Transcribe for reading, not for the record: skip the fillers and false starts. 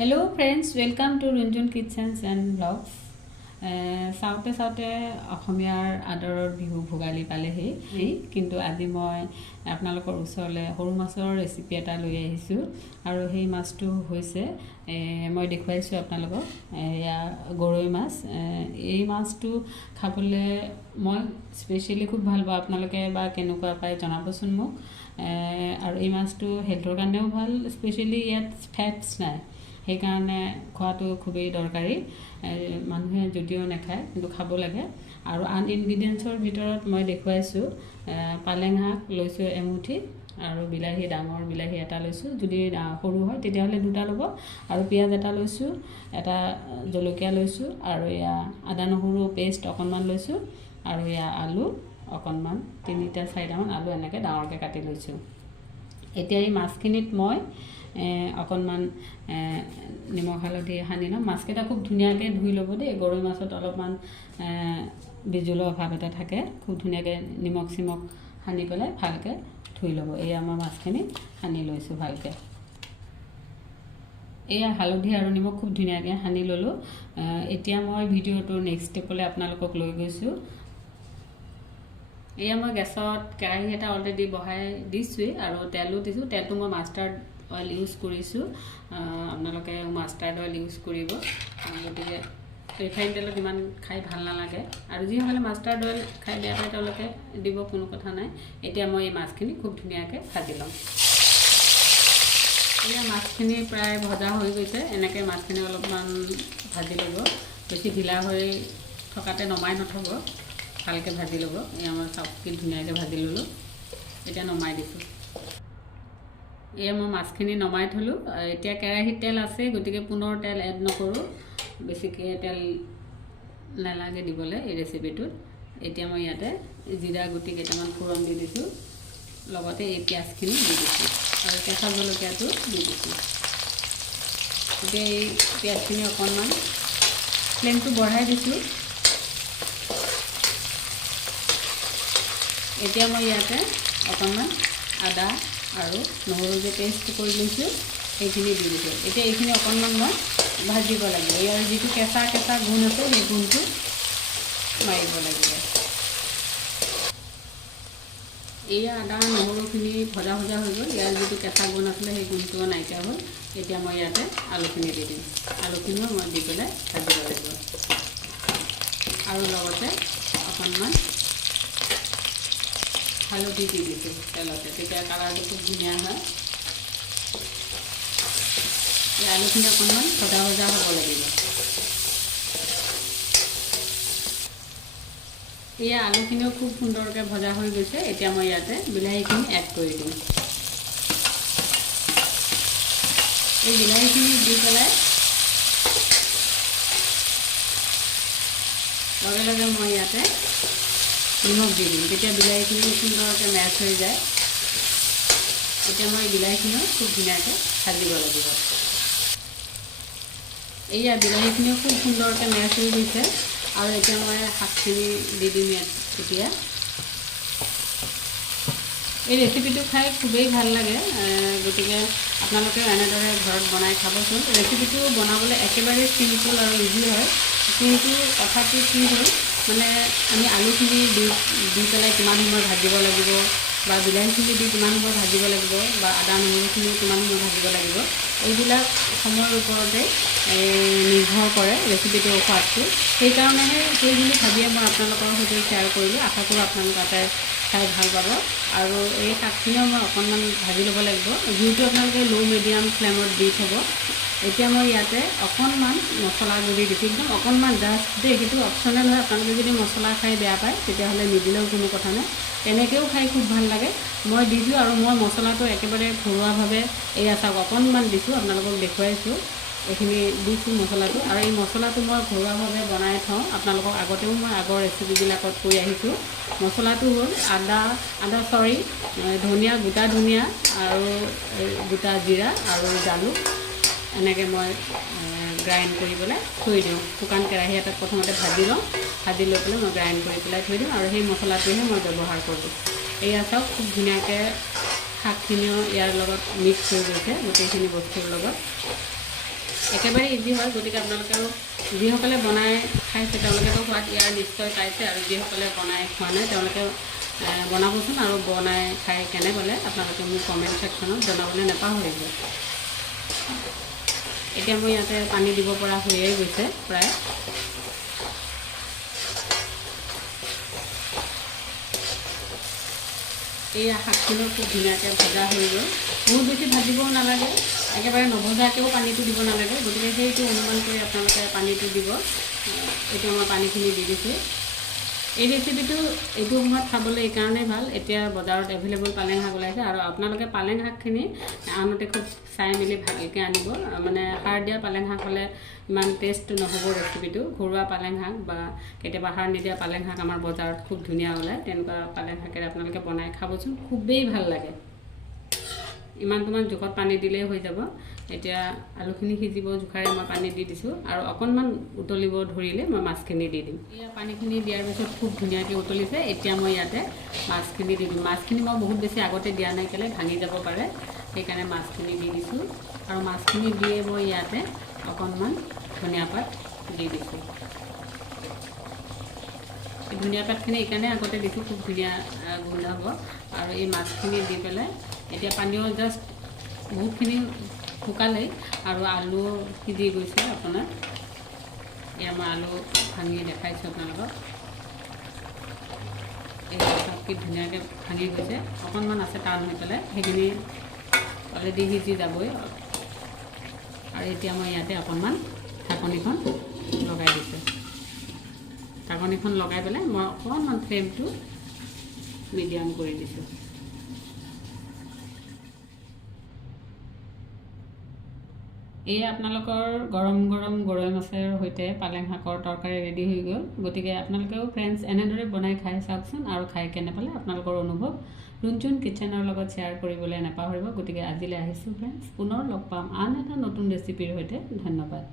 Hello friends, welcome to Runjun Kitchens and Vlogs. Saute অসমীয়াৰ আদৰৰ বিহু ভোগালী পালেহি কিন্তু আজি মই আপোনালোকৰ ওচৰলৈ সৰু মাছৰ ৰেচিপি এটা লৈ আহিছো আৰু সেই মাছটো হৈছে মই দেখুৱাইছো আপোনালোকক এয়া গৰৈ মাছ এই মাছটো খাবলৈ মই স্পেশালি খুব ভাল পাওঁ আপোনালোকে বা কেনেকুৱা পায় জনাবচোন মোক আৰু এই মাছটো হেল্থৰ কাৰণেও ভাল স্পেশালি ইয়াত ফেটছ নাই সেইকাৰণে খোৱাটো খুবেই দৰকাৰী মানুহে যদিও নাখায় কিন্তু খাব লাগে আৰু আন ইনগ্ৰেডিয়েন্টছৰ ভিতৰত মই দেখুৱাইছো পালেং শাক লৈছো এমুঠি আৰু বিলাহী ডাঙৰ বিলাহী এটা লৈছো যদি সৰু হয় তেতিয়া হলে দুটা ল'ব আৰু পিয়াজ এটা লৈছো এটা জলকীয়া লৈছো আৰু ইয়া আদা নহৰু পেষ্ট অকনমান লৈছো আৰু ইয়া আলু অকনমান 3টা 4টা মান আলু এনেকৈ ডাঙৰকৈ কাটি লৈছো এতিয়া এই মাছখিনিত মই অকনমান নিমখ হালধি সানি লম মাছকেইটা খুব ধুনীয়াকৈ ধুই ল'ব দেই গৰৈ মাছত অলপমান বিজুলৰ ভাৱ এটা থাকে খুব ধুনীয়াকৈ নিমখ চিমখ সানি পেলাই ভালকৈ ধুই ল'ব এই আমাৰ মাছখিনি সানি লৈছো ভালকৈ এয়া হালধি আৰু নিমখ খুব ধুনীয়াকৈ সানি ললো এতিয়া মই ভিডিঅ'টো নেক্সট ষ্টেপলৈ আপোনালোকক লৈ গৈছো এয়া মই গেছত কেৰাহী এটা অলৰেডি বহাই দিছোৱে আৰু তেলো দিছো তেলটো মই মাষ্টাৰ্ড অইল ইউজ কৰিছো আপোনালোকে মাষ্টাৰ্ড অইল ইউজ কৰিব গতিকে ৰিফাইন তেলত ইমান খাই ভাল নালাগে আৰু যিসকলে মাষ্টাৰ্ড অইল খাই বেয়া পায় তেওঁলোকে দিব কোনো কথা নাই এতিয়া মই এই মাছখিনি খুব ধুনীয়াকৈ ভাজি ল'ম এতিয়া মাছখিনি প্ৰায় ভজা হৈ গৈছে এনেকৈ মাছখিনি অলপমান ভাজি ল'ব বেছি ঢিলা হৈ থকাতে নমাই নথব ভালকৈ ভাজি ল'ব এই আমাৰ চাউলখিনি ধুনীয়াকৈ ভাজি ল'লোঁ এতিয়া নমাই দিছোঁ এয়া মই মাছখিনি নমাই থলো এতিয়া কেৰাহীত তেল আছে গতিকে পুনৰ তেল এড নকৰো বেছিকৈ তেল নালাগে দিবলৈ এই ৰেচিপিটোত এতিয়া মই ইয়াতে জিৰা গুটি কেইটামান ফোৰণ দি দিছোঁ লগতে এই পিঁয়াজখিনি দি দিছোঁ আৰু কেঁচা জলকীয়াটো দি দিছোঁ এতিয়া এই পিঁয়াজখিনি অকণমান ফ্লেমটো বঢ়াই দিছোঁ এতিয়া মই ইয়াতে অকণমান আদা আৰু নহৰু যে পেষ্ট কৰি লৈছো এইখিনি দি দিছো এতিয়া এইখিনি অকণমান মই ভাজিব লাগিব ইয়াৰ যিটো কেঁচা কেঁচা গুণ আছে সেই গুণটো মাৰিব লাগিব এয়া আদা নহৰুখিনি ভজা ভজা হৈ গ'ল ইয়াৰ যিটো কেঁচা গুণ আছিলে সেই গুণটো নাইকিয়া হ'ল এতিয়া মই ইয়াতে আলুখিনি দি দিম আলুখিনিও মই দি পেলাই ভাজিব লাগিব আৰু লগতে অকণমান হালধি দি দিছোঁ তেলতে তেতিয়া কালাৰটো খুব ধুনীয়া হয় এই আলুখিনি অকণমান ভজা ভজা হ'ব লাগিব এই আলুখিনিও খুব সুন্দৰকৈ ভজা হৈ গৈছে এতিয়া মই ইয়াতে বিলাহীখিনি এড কৰি দিম এই বিলাহীখিনি দি পেলাই লগে লগে মই ইয়াতে নিমখ দি দিম তেতিয়া বিলাহীখিনি সুন্দৰকৈ মেচ হৈ যায় এতিয়া মই বিলাহীখিনিও খুব ধুনীয়াকৈ ভাজিব লাগিব এয়া বিলাহীখিনিও খুব সুন্দৰকৈ মেচ হৈ গৈছে আৰু এতিয়া মই শাকখিনি দি দিম এতিয়া এই ৰেচিপিটো খাই খুবেই ভাল লাগে গতিকে আপোনালোকেও এনেদৰে ঘৰত বনাই খাবচোন ৰেচিপিটো বনাবলৈ একেবাৰে চিম্পল আৰু ইজি হয় কিন্তু কথাটো কি হ'ল মানে আমি আলুখিনি দি পেলাই কিমান সময় ভাজিব লাগিব বা বিলাহীখিনি দি কিমান সময় ভাজিব লাগিব বা আদা নহৰুখিনি কিমান সময় ভাজিব লাগিব এইবিলাক সময়ৰ ওপৰতে নিৰ্ভৰ কৰে ৰেচিপিটোৰ সোৱাদটো সেইকাৰণেহে সেইখিনি ভাবিয়ে মই আপোনালোকৰ সৈতে শ্বেয়াৰ কৰিলোঁ আশা কৰোঁ আপোনালোকে খাই ভাল পাব আৰু এই শাকখিনিও মই অকণমান ভাজি ল'ব লাগিব জুইটো আপোনালোকে ল' মিডিয়াম ফ্লেমত দি থ'ব এতিয়া মই ইয়াতে অকণমান মছলা গুড়ি দিছোঁ একদম অকণমান জাষ্ট দেই সেইটো অপশ্যনেল হয় আপোনালোকে যদি মছলা খাই বেয়া পায় তেতিয়াহ'লে নিদিলেও কোনো কথা নাই তেনেকৈও খাই খুব ভাল লাগে মই দিছোঁ আৰু মই মছলাটো একেবাৰে ঘৰুৱাভাৱে এয়া চাওক অকণমান দিছোঁ আপোনালোকক দেখুৱাইছোঁ এইখিনি দিছোঁ মছলাটো আৰু এই মছলাটো মই ঘৰুৱাভাৱে বনাই থওঁ আপোনালোকক আগতেও মই আগৰ ৰেচিপিবিলাকত কৈ আহিছোঁ মছলাটো হ'ল ধনিয়া গোটা ধনিয়া আৰু গোটা জিৰা আৰু জালুক এনেকৈ মই গ্ৰাইণ্ড কৰি পেলাই থৈ দিওঁ শুকান কেৰাহী এটাত প্ৰথমতে ভাজি লওঁ ভাজি লৈ পেলাই মই গ্ৰাইণ্ড কৰি পেলাই থৈ দিওঁ আৰু সেই মছলাটোহে মই ব্যৱহাৰ কৰোঁ এয়া চাওক খুব ধুনীয়াকৈ শাকখিনিও ইয়াৰ লগত মিক্স হৈ গৈছে গোটেইখিনি বস্তুৰ লগত একেবাৰে ইজি হয়। গতিকে আপোনালোকেও যিসকলে বনাই খাইছে তেওঁলোকেতো সোৱাদ ইয়াৰ নিশ্চয় পাইছে, আৰু যিসকলে বনাই খোৱা নাই তেওঁলোকে বনাবচোন, আৰু বনাই খাই কেনে পালে আপোনালোকে মোক কমেণ্ট ছেকশ্যনত জনাবলৈ নাপাহৰিব। এতিয়া মই ইয়াতে পানী দিব পৰা হৈয়ে গৈছে প্ৰায়। এই শাকখিনিও খুব ধুনীয়াকৈ ভজা হৈ গ'ল। বহুত বেছি ভাজিবও নালাগে, একেবাৰে নভজাকৈও পানীটো দিব নালাগে। গতিকে সেইটো অনুমান কৰি আপোনালোকে পানীটো দিব। এতিয়া মই পানীখিনি দি দিছোঁ। এই ৰেচিপিটো এইটো সময়ত খাবলৈ এইকাৰণেই ভাল, এতিয়া বজাৰত এভেইলেবল পালেং শাক ওলাইছে, আৰু আপোনালোকে পালেং শাকখিনি আনোতে খুব চাই মেলি ভালকৈ আনিব। মানে সাৰ দিয়া পালেং শাক হ'লে ইমান টেষ্ট নহ'ব ৰেচিপিটো। ঘৰুৱা পালেং শাক বা কেতিয়াবা সাৰ নিদিয়া পালেং শাক আমাৰ বজাৰত খুব ধুনীয়া ওলায়, তেনেকুৱা পালেং শাকেৰে আপোনালোকে বনাই খাবচোন, খুবেই ভাল লাগে। ইমানটোমান জোখত পানী দিলেই হৈ যাব। এতিয়া আলুখিনি সিজিব জোখাৰে মই পানী দি দিছোঁ, আৰু অকণমান উতলিব ধৰিলে মই মাছখিনি দি দিম। এয়া পানীখিনি দিয়াৰ পিছত খুব ধুনীয়াকৈ উতলিছে। এতিয়া মই ইয়াতে মাছখিনি দি দিম। মাছখিনি মই বহুত বেছি আগতে দিয়া নাই, কেলৈ ভাঙি যাব পাৰে, সেইকাৰণে মাছখিনি দি দিছোঁ। আৰু মাছখিনি দিয়ে মই ইয়াতে অকণমান ধনিয়া পাত দি দিছোঁ। এই ধনিয়া পাতখিনি এইকাৰণে আগতে দিছোঁ, খুব ধুনীয়া গোন্ধ হ'ব। আৰু এই মাছখিনি দি পেলাই এতিয়া পানীও জাষ্ট বহুতখিনি শুকালেই, আৰু আলু সিজি গৈছে আপোনাৰ। এয়া মই আলু ভাঙি দেখাইছোঁ আপোনালোকক। এই কি ধুনীয়াকৈ ভাঙি গৈছে, অকণমান আছে টান হৈ পেলাই, সেইখিনি অলৰেডি সিজি যাবই। আৰু এতিয়া মই ইয়াতে অকণমান ঢাকনিখন লগাই দিছোঁ। ঢাকনিখন লগাই পেলাই মই অকণমান ফ্লেমটো মিডিয়াম কৰি দিছোঁ। এই আপোনালোকৰ গৰম গৰম গৰৈ মাছেৰ সৈতে পালেং শাকৰ তৰকাৰী ৰেডি হৈ গ'ল। গতিকে আপোনালোকেও ফ্ৰেণ্ডছ এনেদৰে বনাই খাই চাওকচোন, আৰু খাই কেনে পালে আপোনালোকৰ অনুভৱ ৰুণজুণ কিটচেনৰ লগত শ্বেয়াৰ কৰিবলৈ নাপাহৰিব। গতিকে আজিলৈ আহিছোঁ ফ্ৰেণ্ডছ, পুনৰ লগ পাম আন এটা নতুন ৰেচিপিৰ সৈতে। ধন্যবাদ।